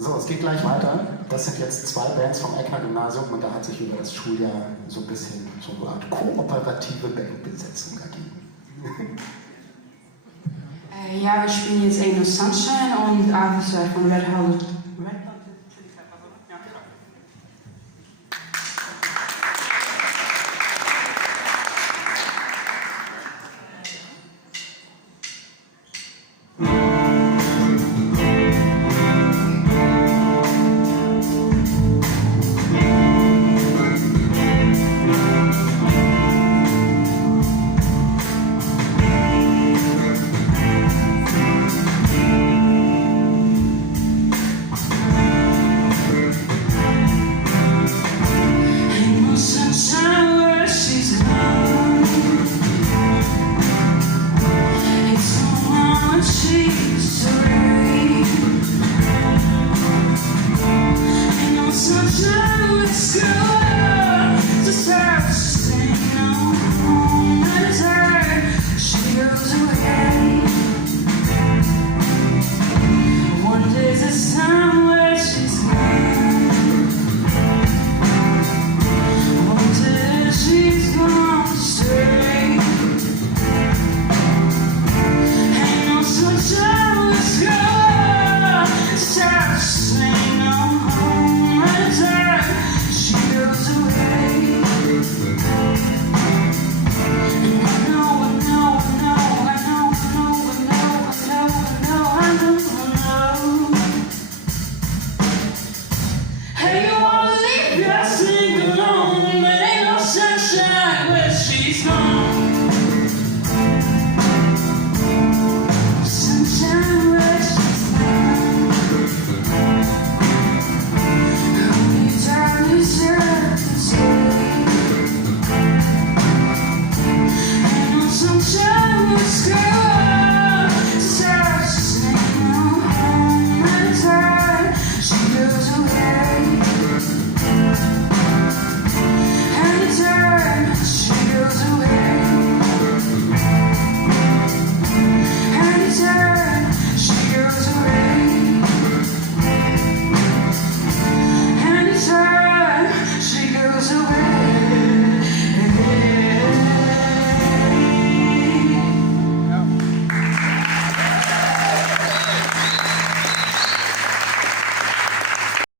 So, es geht gleich weiter. Das sind jetzt 2 Bands vom Eckner Gymnasium und da hat sich über das Schuljahr so ein bisschen so eine Art kooperative Bandbesetzung ergeben. Ja, wir spielen jetzt Ain't No Sunshine und Avicii von Red Hot. She's gone.